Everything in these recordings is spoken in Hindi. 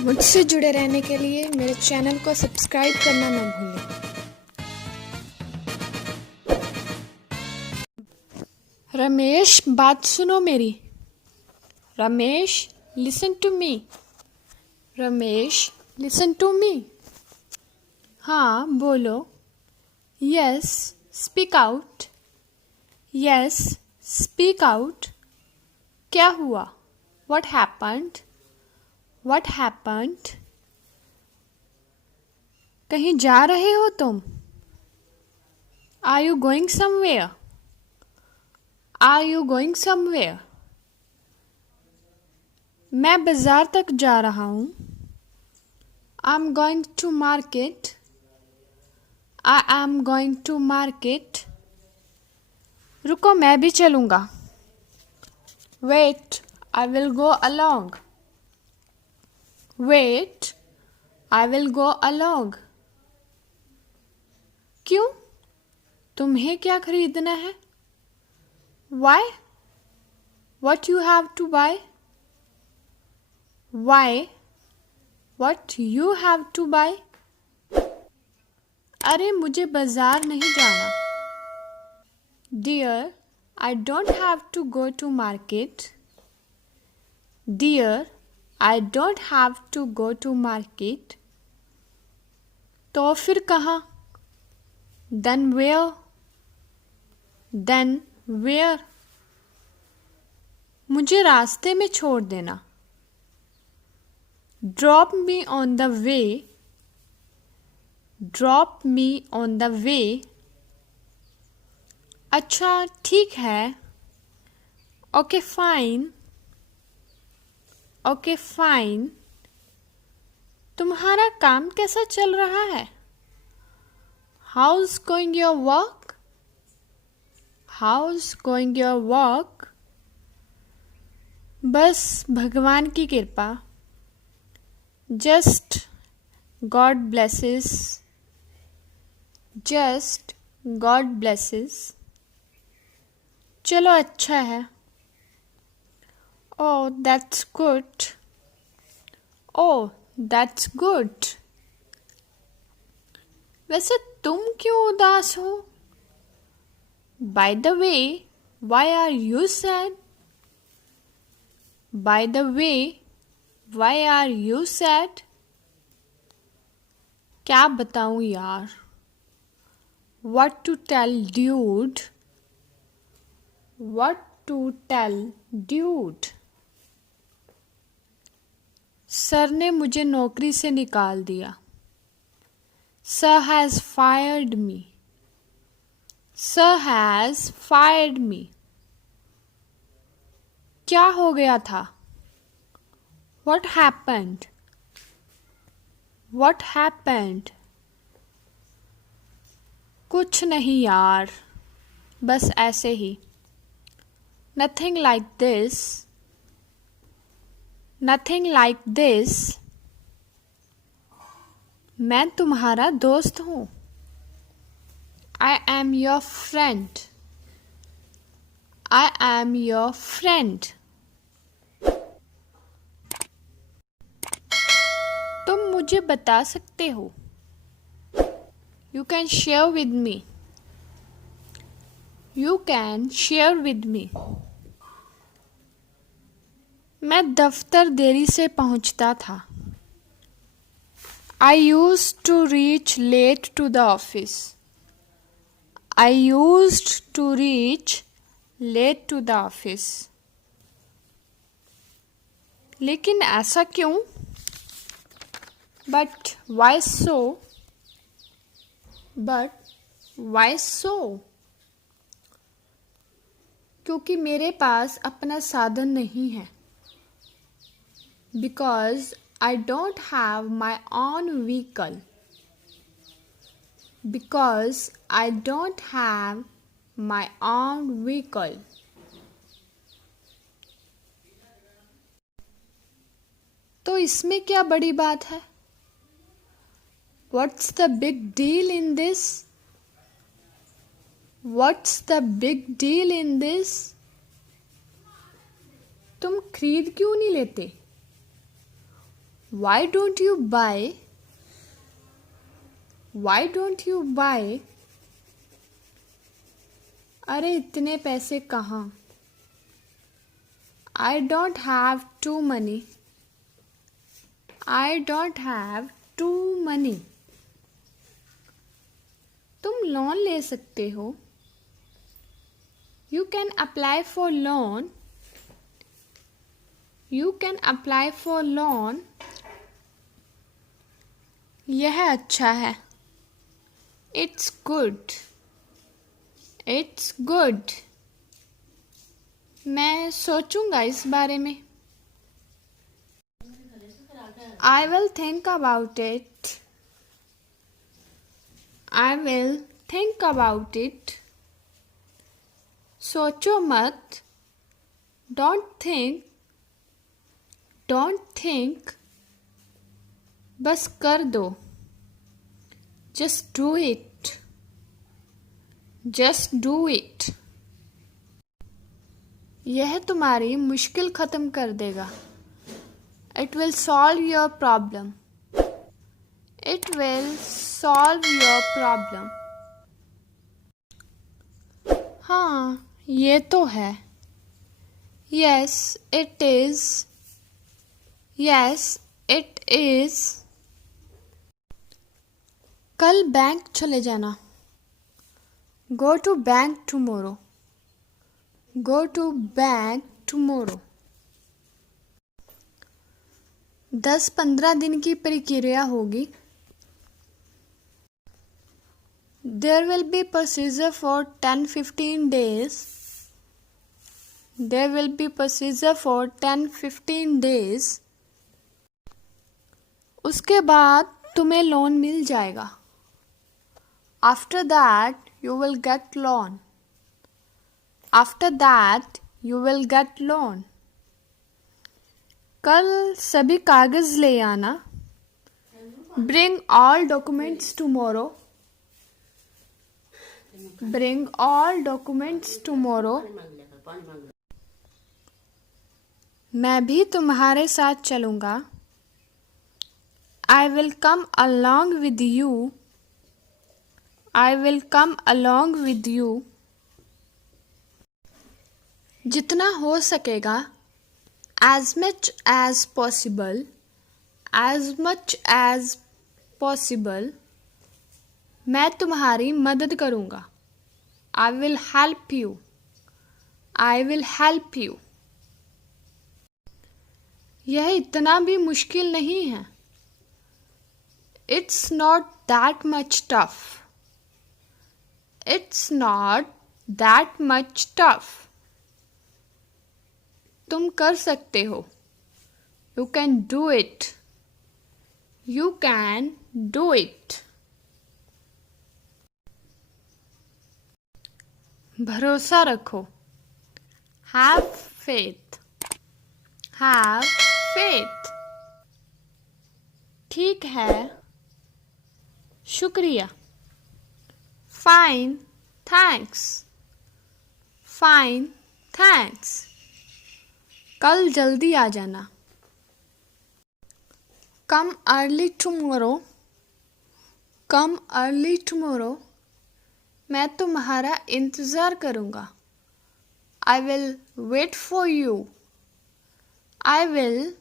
मुझसे जुड़े रहने के लिए मेरे चैनल को सब्सक्राइब करना ना भूलें। रमेश, बात सुनो मेरी। Ramesh, listen to me. Ramesh, listen to me. हाँ, बोलो। Yes, speak out. Yes, speak out. क्या हुआ? What happened? What happened? कहीं जा रहे हो तुम? Are you going somewhere? Are you going somewhere? मैं बाजार तक जा रहा हूँ। I am going to market. I am going to market. रुको, मैं भी चलूँगा। Wait, I will go along. Wait, I will go along. क्यों? तुम्हें क्या खरीदना है? Why? What you have to buy? Why? What you have to buy? अरे, मुझे बाजार नहीं जाना। Dear, I don't have to go to market. Dear, I don't have to go to market. तो फिर कहाँ? Then where? Then where? मुझे रास्ते में छोड़ देना। Drop me on the way. Drop me on the way. अच्छा, ठीक है। Okay, fine. Okay, fine. तुम्हारा काम कैसा चल रहा है? How's going your work? How's going your work? बस भगवान की कृपा। Just God blesses. Just God blesses. चलो, अच्छा है। Oh, that's good. Oh, that's good. वैसे तुम क्यों उदास हो? By the way, why are you sad? By the way, why are you sad? क्या बताऊं यार? What to tell, dude? What to tell, dude? Sir ने मुझे नौकरी से निकाल दिया। Sir has fired me. Sir has fired me. क्या हो गया था? What happened? What happened? कुछ नहीं यार, बस ऐसे ही। Nothing like this. Nothing like this. मैं तुम्हारा दोस्त हूँ। I am your friend. I am your friend. तुम मुझे बता सकते हो। You can share with me. You can share with me. मैं दफ्तर देरी से पहुंचता था। I used to reach late to the office. I used to reach late to the office. लेकिन ऐसा क्यों? But why so? But why so? क्योंकि मेरे पास अपना साधन नहीं है। Because I don't have my own vehicle. Because I don't have my own vehicle. तो इसमें क्या बड़ी बात है? What's the big deal in this? What's the big deal in this? तुम खरीद क्यों नहीं लेते? Why don't you buy? Why don't you buy? अरे इतने पैसे कहाँ? I don't have too money. I don't have too money. तुम लोन ले सकते हो. You can apply for loan. You can apply for loan. यह अच्छा है. It's good. It's good. मैं सोचूंगा इस बारे में. I will think about it. I will think about it. सोचो मत. Don't think. Don't think. बस कर दो. Just do it. Just do it. यह तुम्हारी मुश्किल खत्म कर देगा. It will solve your problem. It will solve your problem. हाँ, ये तो है. Yes, it is. Yes, it is. कल बैंक चले जाना. Go to bank tomorrow. Go to bank tomorrow. 10-15 दिन की प्रक्रिया होगी. There will be procedure for 10-15 days. There will be procedure for 10-15 days. उसके बाद तुम्हें लोन मिल जाएगा. After that you will get loan. After that you will get loan. कल सभी कागज ले आना. Bring all documents tomorrow. Bring all documents tomorrow. मैं भी तुम्हारे साथ चलूँगा. I will come along with you. I will come along with you. जितना हो सकेगा. As much as possible. As much as possible. मैं तुम्हारी मदद करूँगा. I will help you. I will help you. यह इतना भी मुश्किल नहीं है. It's not that much tough. It's not that much tough. तुम कर सकते हो. You can do it. You can do it. भरोसा रखो. Have faith. Have faith. ठीक है. शुक्रिया. Fine. Thanks. Fine. Thanks. कल जल्दी आ जाना. Come early tomorrow. Come early tomorrow. मैं तुम्हारा इंतज़ार करूँगा. I will wait for you. I will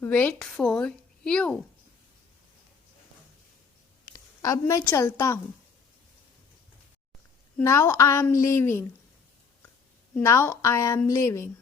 wait for you. अब मैं चलता हूँ. Now I am leaving. Now I am leaving.